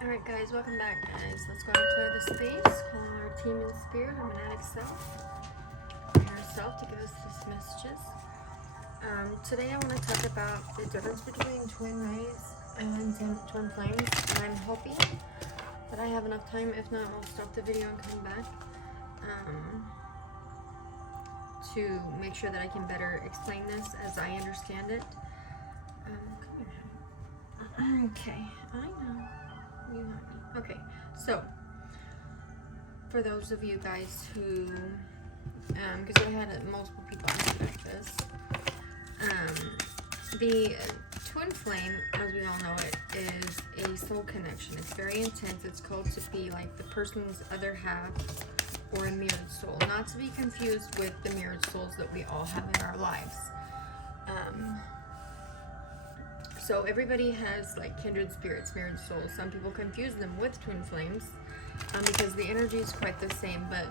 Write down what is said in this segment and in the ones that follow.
Alright guys, welcome back guys. Let's go and clear the space. Call our team in spirit, hermetic self, higher self to give us these messages. Today I want to talk about the difference between twin rays and twin flames. And I'm hoping that I have enough time. If not, I'll stop the video and come back to make sure that I can better explain this as I understand it. Okay, I know. You know me. Okay, so for those of you guys who, because I had multiple people ask about this, the twin flame, as we all know it, is a soul connection. It's very intense. It's called to be like the person's other half or a mirrored soul, not to be confused with the mirrored souls that we all have in our lives. So everybody has like kindred spirits, mirrored souls. Some people confuse them with twin flames because the energy is quite the same, but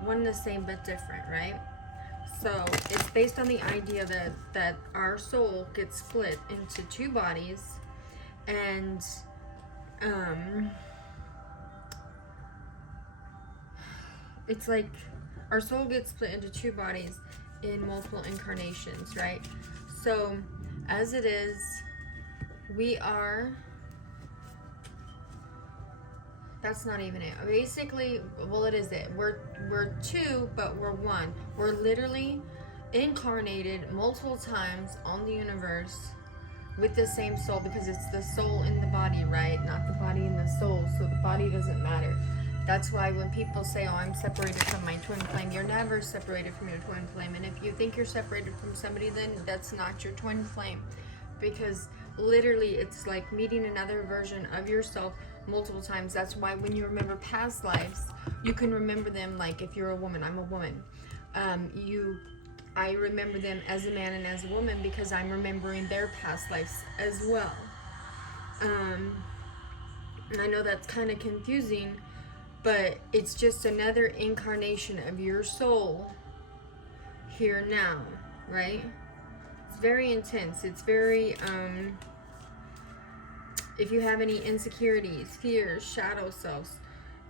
one the same but different, right? So it's based on the idea that our soul gets split into two bodies, and it's like our soul gets split into two bodies in multiple incarnations, right? So as it is, we are, that's not even it. Basically, well, it is it. We're two, but we're one. We're literally incarnated multiple times on the universe with the same soul, because it's the soul in the body, right? Not the body in the soul. So the body doesn't matter. That's why when people say, oh, I'm separated from my twin flame, you're never separated from your twin flame. And if you think you're separated from somebody, then that's not your twin flame. Because literally it's like meeting another version of yourself multiple times. That's why when you remember past lives, you can remember them. Like if you're a woman, I'm a woman. I remember them as a man and as a woman because I'm remembering their past lives as well. And I know that's kind of confusing, but it's just another incarnation of your soul here now, right? It's very intense. It's very, if you have any insecurities, fears, shadow selves,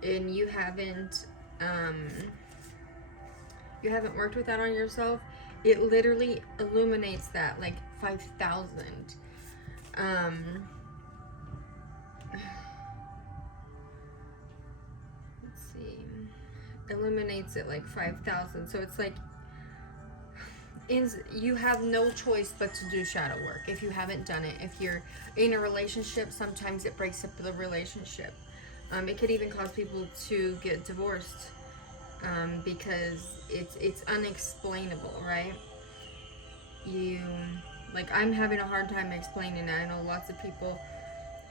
and you haven't worked with that on yourself, it literally illuminates that like 5,000. Illuminates it like 5,000. So it's like you have no choice but to do shadow work if you haven't done it. If you're in a relationship, sometimes it breaks up the relationship. It could even cause people to get divorced because it's unexplainable, right? I'm having a hard time explaining it. I know lots of people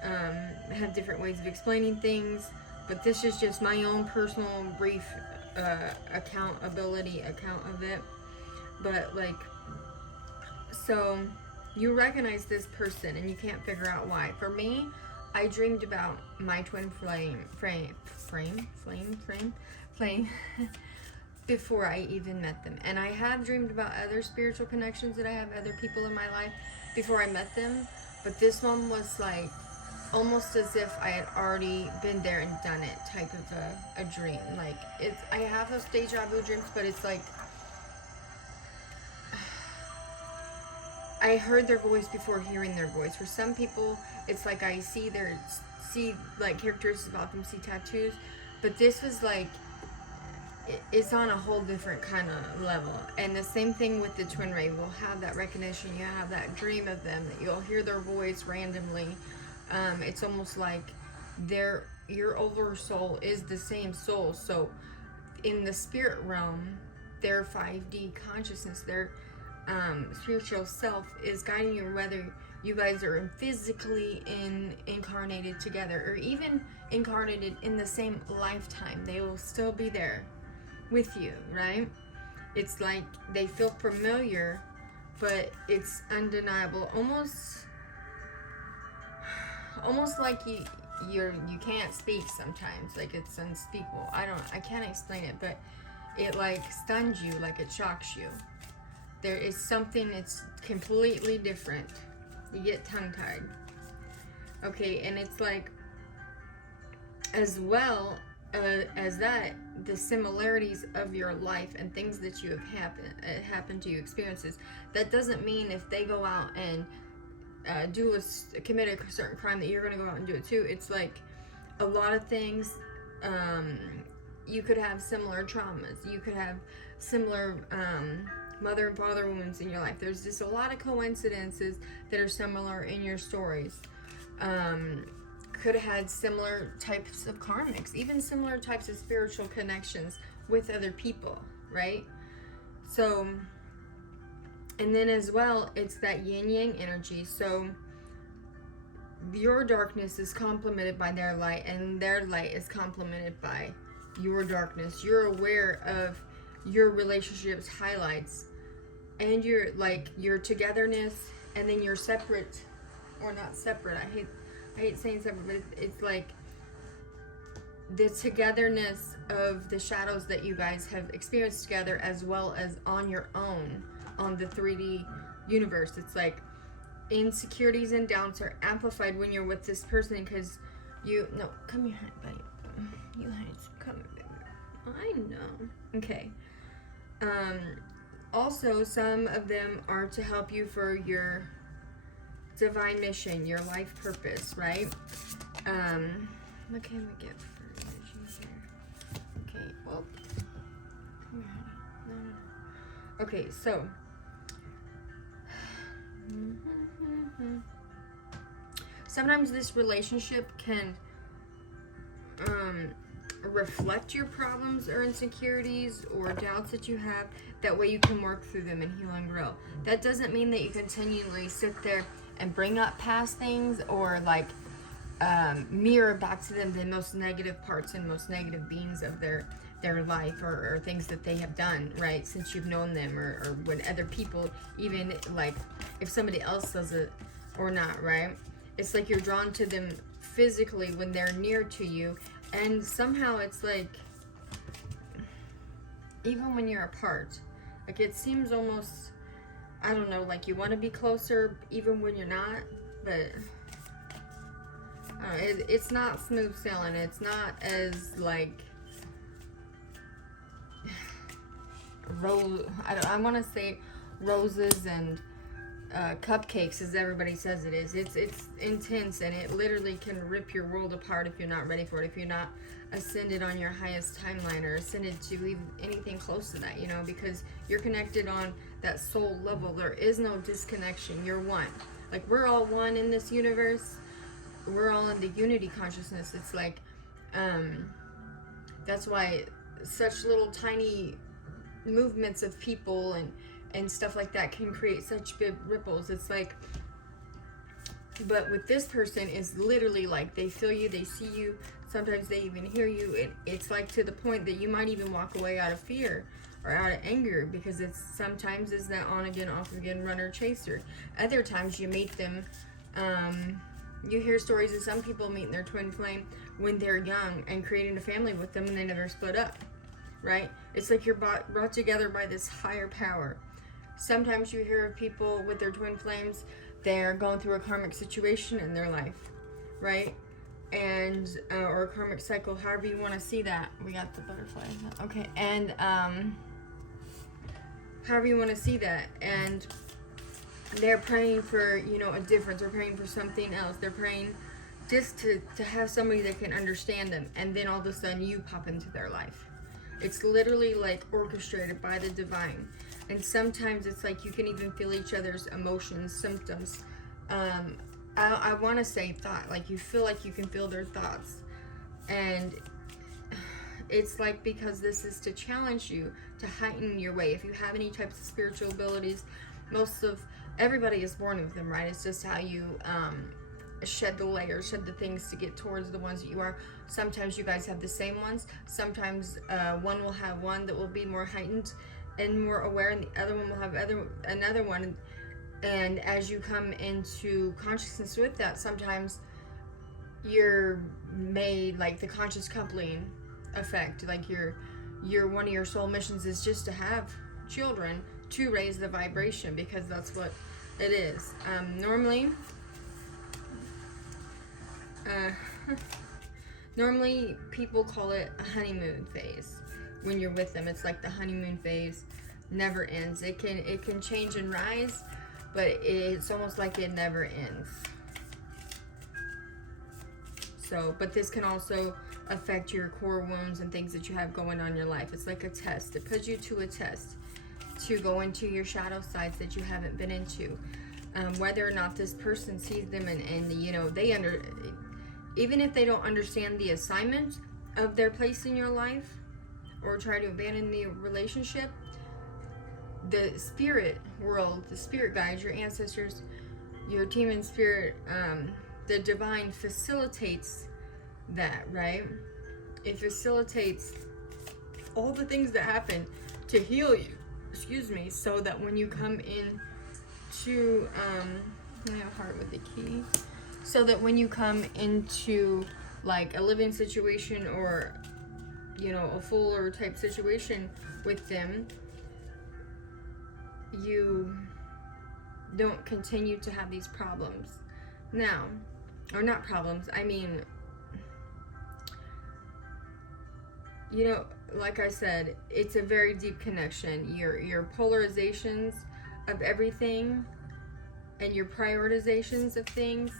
have different ways of explaining things, but this is just my own personal brief account of it. But like, so you recognize this person and you can't figure out why. For me, I dreamed about my twin flame before I even met them. And I have dreamed about other spiritual connections that I have, other people in my life before I met them. But this one was like almost as if I had already been there and done it type of a dream. Like I have those deja vu dreams, but it's like I heard their voice before hearing their voice. For some people, it's like I see like characteristics about them, see tattoos, but this was like it's on a whole different kind of level. And the same thing with the twin ray. We'll have that recognition. You have that dream of them, that you'll hear their voice randomly. It's almost like your oversoul is the same soul. So in the spirit realm, their 5D consciousness, their spiritual self is guiding you, whether you guys are physically incarnated together or even incarnated in the same lifetime. They will still be there with you, right? It's like they feel familiar, but it's undeniable, almost like you can't speak sometimes. Like it's unspeakable. I can't explain it, but it like stuns you, like it shocks you. There is something that's completely different. You get tongue-tied. Okay, and it's like as well as that, the similarities of your life and things that you have happened to you, experiences. That doesn't mean if they go out and commit a certain crime that you're going to go out and do it too. It's like a lot of things. You could have similar traumas. You could have similar mother and father wounds in your life. There's just a lot of coincidences that are similar in your stories. Could have had similar types of karmics, even similar types of spiritual connections with other people, right? So, and then as well, it's that yin-yang energy. So your darkness is complemented by their light, and their light is complemented by your darkness. You're aware of your relationship's highlights and your togetherness, and then your separate, or not separate, I hate saying separate, but it's like the togetherness of the shadows that you guys have experienced together, as well as on your own on the 3D universe. It's like insecurities and doubts are amplified when you're with this person, because come here, buddy. You come here, baby. I know. Okay. Also, some of them are to help you for your divine mission, your life purpose, right? What can we get for energies here? Okay, well, come here, honey. No. Okay, so sometimes this relationship can reflect your problems or insecurities or doubts that you have. That way you can work through them and heal and grow. That doesn't mean that you continually sit there and bring up past things, or mirror back to them the most negative parts and most negative beings of their life, or things that they have done, right, since you've known them, or when other people, even like if somebody else does it or not, right? It's like you're drawn to them physically when they're near to you, and somehow it's like even when you're apart, like it seems almost, I don't know, like you want to be closer even when you're not, but it's not smooth sailing. It's not as like I want to say roses and cupcakes as everybody says it is. It's intense, and it literally can rip your world apart if you're not ready for it, if you're not ascended on your highest timeline, or ascended to even anything close to that, because you're connected on that soul level. There is no disconnection. You're one. Like, we're all one in this universe. We're all in the unity consciousness. It's like that's why such little tiny movements of people and stuff like that can create such big ripples. It's like, but with this person, is literally like they feel you, they see you, sometimes they even hear you. It's like to the point that you might even walk away out of fear or out of anger, because it's sometimes is that on again, off again, runner chaser. Other times you meet them, you hear stories of some people meeting their twin flame when they're young and creating a family with them, and they never split up, right? It's like you're brought together by this higher power. Sometimes you hear of people with their twin flames, they're going through a karmic situation in their life, right? And or a karmic cycle, however you want to see that. We got the butterfly. Okay, and however you want to see that, and they're praying for, a difference. They're praying for something else. They're praying just to have somebody that can understand them, and then all of a sudden you pop into their life. It's literally like orchestrated by the divine. And sometimes it's like you can even feel each other's emotions, symptoms. I want to say thought, like you feel like you can feel their thoughts. And it's like, because this is to challenge you, to heighten your way. If you have any types of spiritual abilities, everybody is born with them, right? It's just how you shed the layers, shed the things to get towards the ones that you are. Sometimes you guys have the same ones. Sometimes one will have one that will be more heightened and more aware, and the other one will have another one. And as you come into consciousness with that, sometimes you're made like the conscious coupling effect. Like your one of your soul missions is just to have children, to raise the vibration, because that's what it is. Normally, people call it a honeymoon phase. When you're with them, it's like the honeymoon phase never ends. It can change and rise, but it's almost like it never ends. So, but this can also affect your core wounds and things that you have going on in your life. It's like a test. It puts you to a test to go into your shadow sides that you haven't been into. Whether or not this person sees them and you know, even if they don't understand the assignment of their place in your life or try to abandon the relationship, the spirit world, the spirit guides, your ancestors, your team in spirit, the divine facilitates that, right? It facilitates all the things that happen to heal you, so that when you come in to heart with the key, so that when you come into like a living situation or, you know, a fuller type situation with them, you don't continue to have these problems. Now, or not problems, I mean, you know, like I said, it's a very deep connection. Your polarizations of everything and your prioritizations of things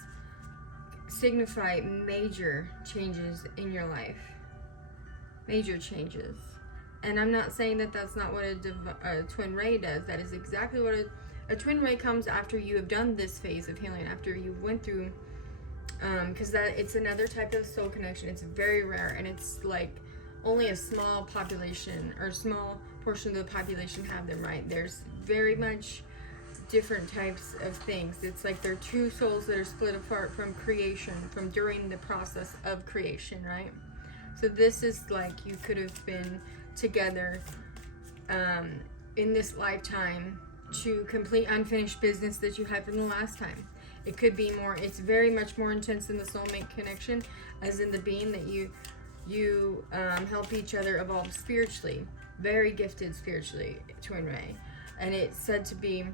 signify major changes in your life. Major changes. And I'm not saying that that's not what a twin ray does. That is exactly what a twin ray comes after you have done this phase of healing, after you went through, because it's another type of soul connection. It's very rare, and it's like only a small population or small portion of the population have them, right? There's very much different types of things. It's like they're two souls that are split apart from creation, from during the process of creation, right? So this is like you could have been together in this lifetime to complete unfinished business that you had from the last time. It could be more, it's very much more intense than the soulmate connection, as in the being that you help each other evolve spiritually. Very gifted spiritually, twin ray. And it's said to be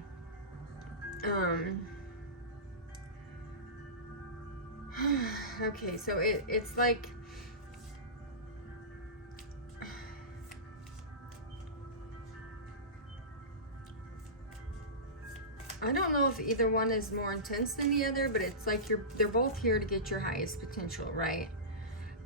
okay, so it's like I don't know if either one is more intense than the other, but it's like they're both here to get your highest potential, right?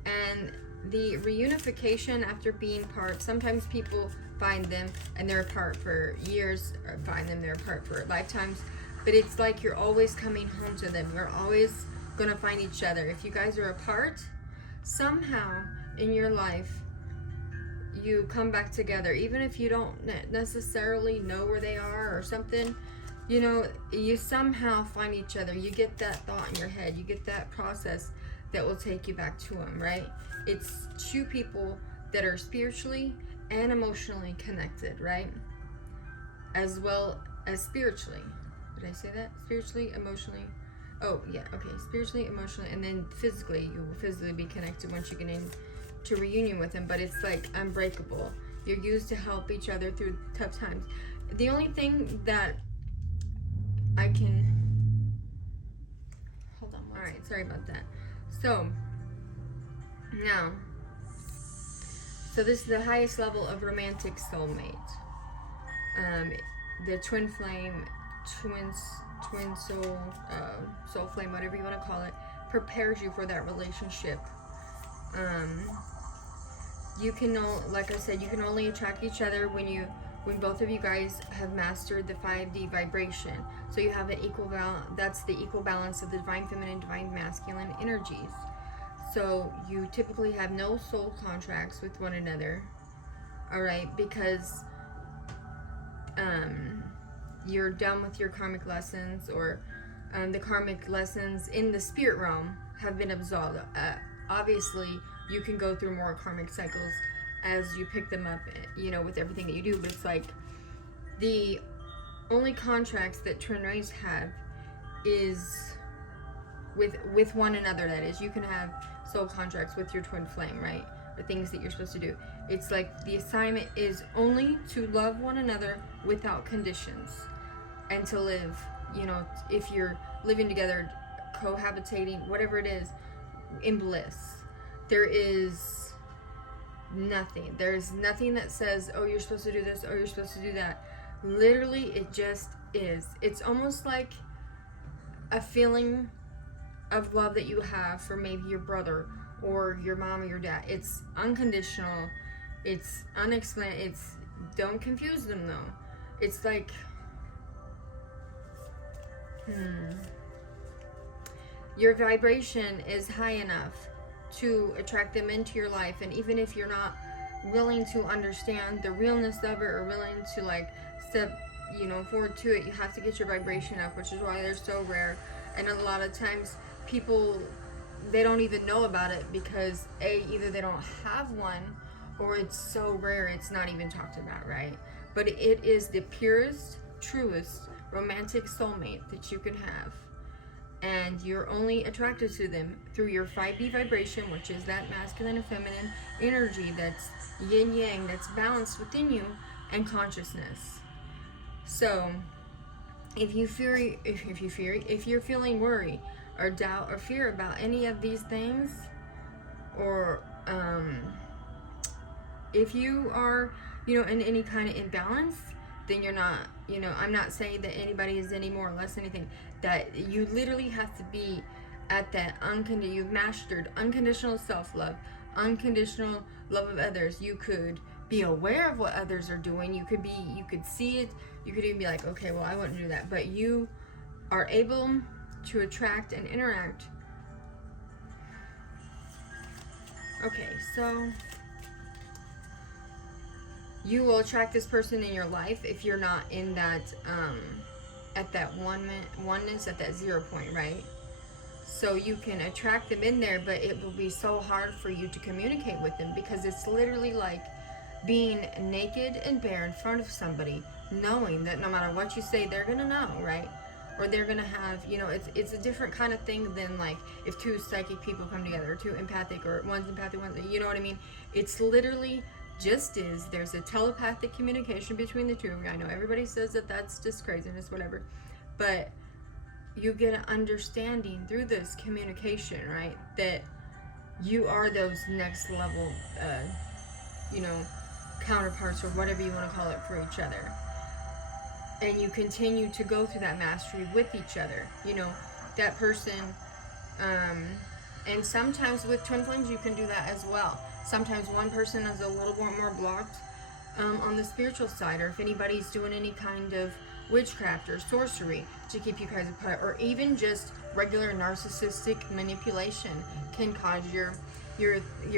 And the reunification after being apart, sometimes people find them and they're apart for years, or find them they're apart for lifetimes, but it's like you're always coming home to them. You're always gonna find each other. If you guys are apart, somehow in your life you come back together, even if you don't necessarily know where they are or something. You know, you somehow find each other. You get that thought in your head. You get that process that will take you back to them, right? It's two people that are spiritually and emotionally connected, right? As well as spiritually. Did I say that? Spiritually, emotionally. Oh, yeah, okay. Spiritually, emotionally, and then physically. You will physically be connected once you get into reunion with them, but it's like unbreakable. You're used to help each other through tough times. The only thing that I can hold on. All right, sorry about that. So now, so this is the highest level of romantic soulmate. The twin flame, twin soul, soul flame, whatever you want to call it, prepares you for that relationship. You can, like I said, you can only attract each other when both of you guys have mastered the 5D vibration. So you have an equal balance. That's the equal balance of the divine feminine, divine masculine energies. So you typically have no soul contracts with one another, all right, because you're done with your karmic lessons, or the karmic lessons in the spirit realm have been absolved. Obviously, you can go through more karmic cycles as you pick them up, you know, with everything that you do, but it's like the only contracts that twin rays have is with one another. That is, you can have soul contracts with your twin flame, right? The things that you're supposed to do. It's like the assignment is only to love one another without conditions, and to live, you know, if you're living together, cohabitating, whatever it is, in bliss. there is nothing. There's nothing that says, oh, you're supposed to do this, oh, you're supposed to do that. Literally, it just is. It's almost like a feeling of love that you have for maybe your brother or your mom or your dad. It's unconditional. It's unexplained. It's, don't confuse them though. It's like, your vibration is high enough to attract them into your life, and even if you're not willing to understand the realness of it or willing to like step, you know, forward to it, you have to get your vibration up, which is why they're so rare. And a lot of times people, they don't even know about it because either they don't have one, or it's so rare it's not even talked about, right? But it is the purest, truest romantic soulmate that you can have. And you're only attracted to them through your 5D vibration, which is that masculine and feminine energy that's yin yang, that's balanced within you, and consciousness. So if you're feeling worry or doubt or fear about any of these things, or if you are, you know, in any kind of imbalance, then you're not, you know, I'm not saying that anybody is any more or less anything, that you literally have to be at that you've mastered unconditional self-love, unconditional love of others. You could be aware of what others are doing. You could see it. You could even be like, okay, well, I wouldn't do that. But you are able to attract and interact. Okay, so you will attract this person in your life if you're not in that, at that oneness, at that 0 point, right? So you can attract them in there, but it will be so hard for you to communicate with them, because it's literally like being naked and bare in front of somebody, knowing that no matter what you say, they're gonna know, right? Or they're gonna have, you know, it's a different kind of thing than like if two psychic people come together, or two empathic, or one's empathic, you know what I mean? It's literally there's a telepathic communication between the two. I know everybody says that that's just craziness, whatever, but you get an understanding through this communication, right? That you are those next level, you know, counterparts, or whatever you want to call it, for each other. And you continue to go through that mastery with each other, you know, that person. And sometimes with twin flames, you can do that as well. Sometimes one person is a little more blocked on the spiritual side, or if anybody's doing any kind of witchcraft or sorcery to keep you guys apart, or even just regular narcissistic manipulation can cause your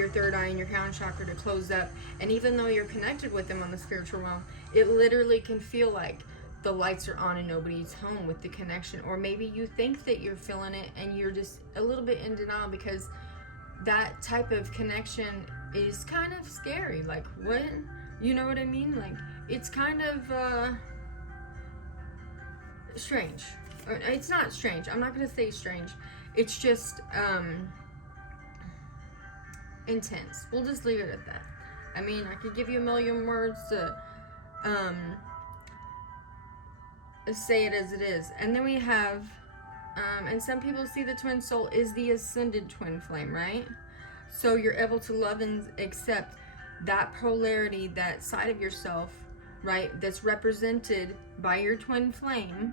third eye and your crown chakra to close up. And even though you're connected with them on the spiritual realm, it literally can feel like the lights are on and nobody's home with the connection. Or maybe you think that you're feeling it and you're just a little bit in denial, because that type of connection is kind of scary. Like, what? You know what I mean? Like, it's kind of strange. Or, it's not strange. I'm not going to say strange. It's just intense. We'll just leave it at that. I mean, I could give you a million words to say it as it is. And then we have, and some people see the twin soul is the ascended twin flame, right? So you're able to love and accept that polarity, that side of yourself, right, that's represented by your twin flame,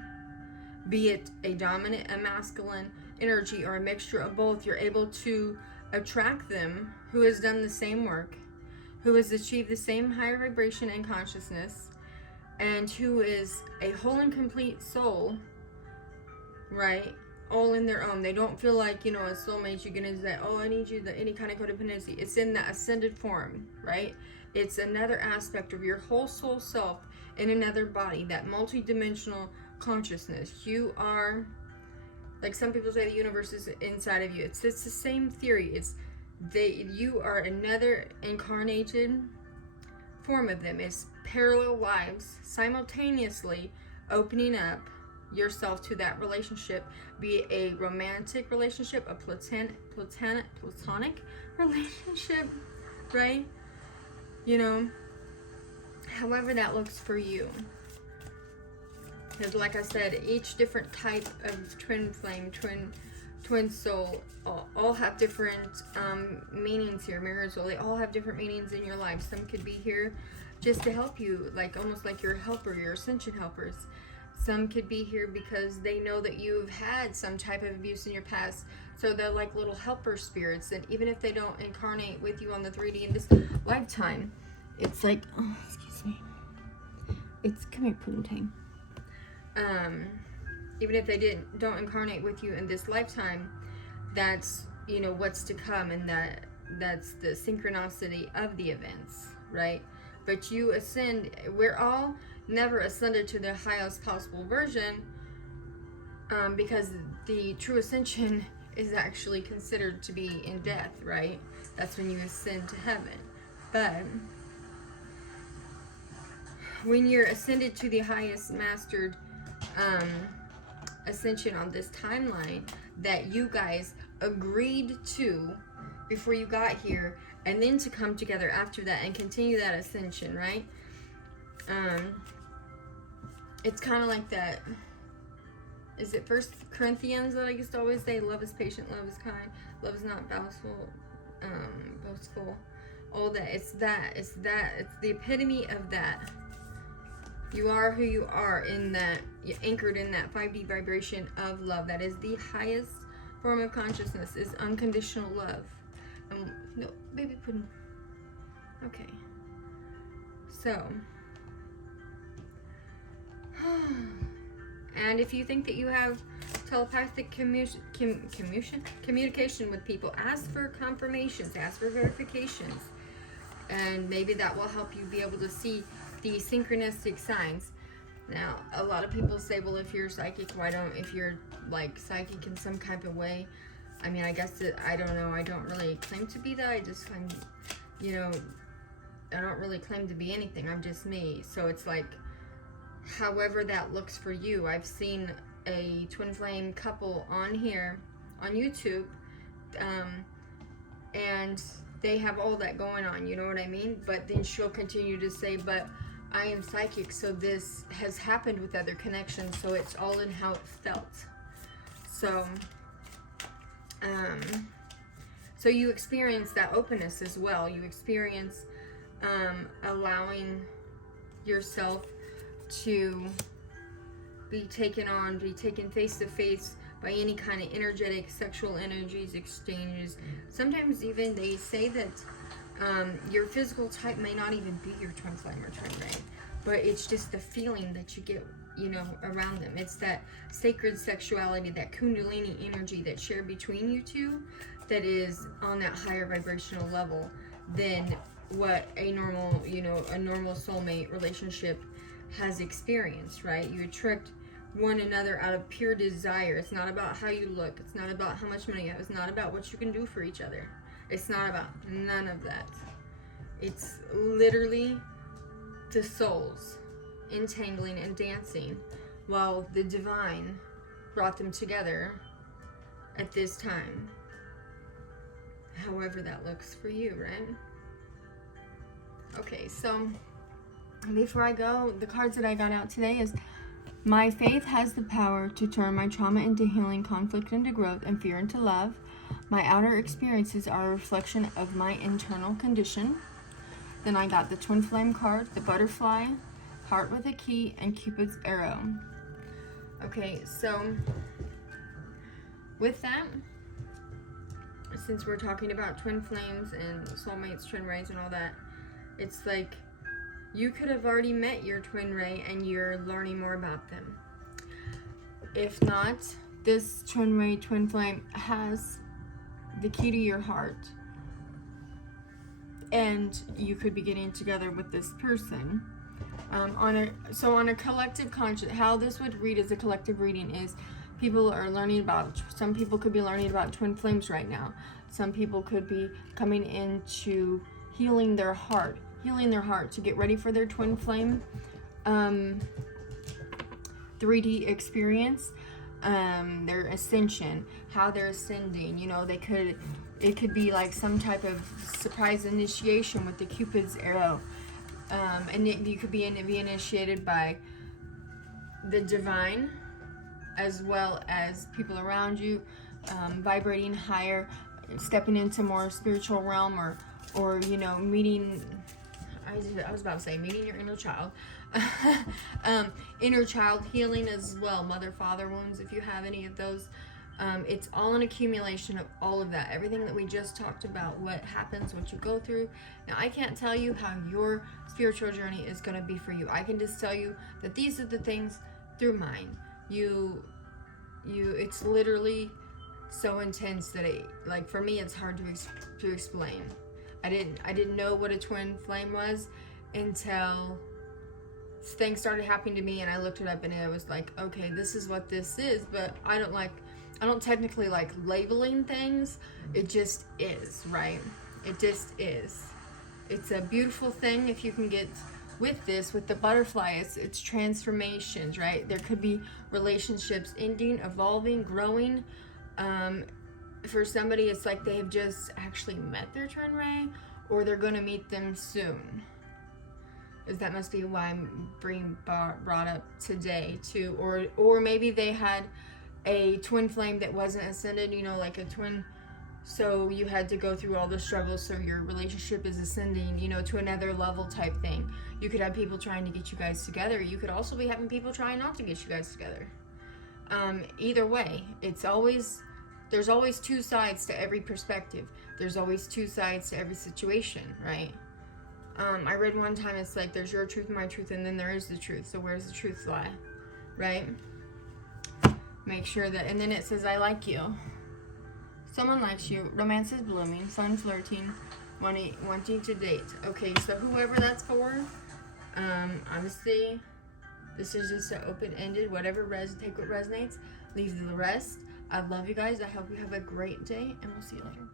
be it a dominant, a masculine energy, or a mixture of both. You're able to attract them, who has done the same work, who has achieved the same higher vibration and consciousness, and who is a whole and complete soul, right? All in their own. They don't feel like, you know, a soulmate, you get into that, oh, I need you, any kind of codependency. It's in the ascended form, right? It's another aspect of your whole soul self in another body, that multi-dimensional consciousness. You are, like some people say, the universe is inside of you. It's the same theory. You are another incarnated form of them. It's parallel lives simultaneously opening up yourself to that relationship, be it a romantic relationship, a platonic relationship, right? You know, however that looks for you. Because like I said, each different type of twin flame, twin twin soul, all have different meanings here. Mirror soul, they all have different meanings in your life. Some could be here just to help you, like almost like your helper, your ascension helpers. Some could be here because they know that you've had some type of abuse in your past. So they're like little helper spirits that even if they don't incarnate with you on the 3D in this lifetime, it's like, oh, excuse me. It's, come here, Poontang. Even if they don't incarnate with you in this lifetime, that's, you know, what's to come, and that's the synchronicity of the events, right? But you ascend, we're all never ascended to the highest possible version, because the true ascension is actually considered to be in death, right? That's when you ascend to heaven. But when you're ascended to the highest mastered ascension on this timeline that you guys agreed to before you got here, and then to come together after that and continue that ascension, right? It's kind of like that. Is it 1 Corinthians that I used to always say? Love is patient, love is kind, love is not boastful. All that. It's the epitome of that. You are who you are in that. You're anchored in that 5D vibration of love. That is the highest form of consciousness. Is unconditional love. No, baby pudding. Okay. So. And if you think that you have telepathic communication with people, ask for confirmations, ask for verifications, and maybe that will help you be able to see the synchronistic signs. Now, a lot of people say, well, if you're psychic, if you're like psychic in some kind of way, I mean, I guess I don't know, I don't really claim to be that. I just claim, you know, I don't really claim to be anything. I'm just me. So it's like, however that looks for you. I've seen a twin flame couple on here on YouTube, and they have all that going on, you know what I mean? But then she'll continue to say, but I am psychic, so this has happened with other connections, so it's all in how it felt. So so you experience that openness as well. You experience allowing yourself to be taken face to face by any kind of energetic sexual energies exchanges. Sometimes even they say that your physical type may not even be your twin flame or twin ray, but it's just the feeling that you get, you know, around them. It's that sacred sexuality, that kundalini energy that's shared between you two, that is on that higher vibrational level than what a normal, you know, a normal soulmate relationship has experienced, right? You attract one another out of pure desire. It's not about how you look. It's not about how much money you have. It's not about what you can do for each other. It's not about none of that. It's literally the souls entangling and dancing while the divine brought them together at this time. However that looks for you, right? Okay, so before I go, the cards that I got out today is, my faith has the power to turn my trauma into healing, conflict into growth, and fear into love. My outer experiences are a reflection of my internal condition. Then I got the twin flame card, the butterfly, heart with a key, and Cupid's arrow. Okay, so with that, since we're talking about twin flames and soulmates, twin rays, and all that, it's like you could have already met your twin ray and you're learning more about them. If not, this twin ray, twin flame has the key to your heart, and you could be getting together with this person. On a collective conscious, how this would read as a collective reading is, people are learning about, some people could be learning about twin flames right now. Some people could be coming into healing their heart to get ready for their twin flame 3D experience, their ascension, how they're ascending. You know, it could be like some type of surprise initiation with the Cupid's arrow, and you could be initiated by the divine as well as people around you, vibrating higher, stepping into more spiritual realm, or you know, meeting, I was about to say meeting your inner child. Inner child healing as well, mother father wounds, if you have any of those. It's all an accumulation of all of that, everything that we just talked about, what happens, what you go through. Now, I can't tell you how your spiritual journey is going to be for you. I can just tell you that these are the things through mine. It's literally so intense that like for me, it's hard to explain. I didn't know what a twin flame was until things started happening to me, and I looked it up, and it was like, okay, this is what this is. But I don't technically like labeling things. It just is, right? It just is. It's a beautiful thing if you can get with this, with the butterfly. It's transformations, right? There could be relationships ending, evolving, growing. For somebody, it's like they have just actually met their twin ray, or they're going to meet them soon. That must be why I'm being brought up today too. Or maybe they had a twin flame that wasn't ascended, you know, like a twin, so you had to go through all the struggles, so your relationship is ascending, you know, to another level type thing. You could have people trying to get you guys together. You could also be having people trying not to get you guys together. Either way, there's always two sides to every perspective. There's always two sides to every situation, right? I read one time, it's like there's your truth and my truth, and then there is the truth. So where's the truth lie, right? Make sure that, and then it says, I like you. Someone likes you. Romance is blooming. Fun flirting. Wanting to date. Okay, so whoever that's for, honestly, this is just an open-ended, whatever take what resonates, leave the rest. I love you guys. I hope you have a great day, and we'll see you later.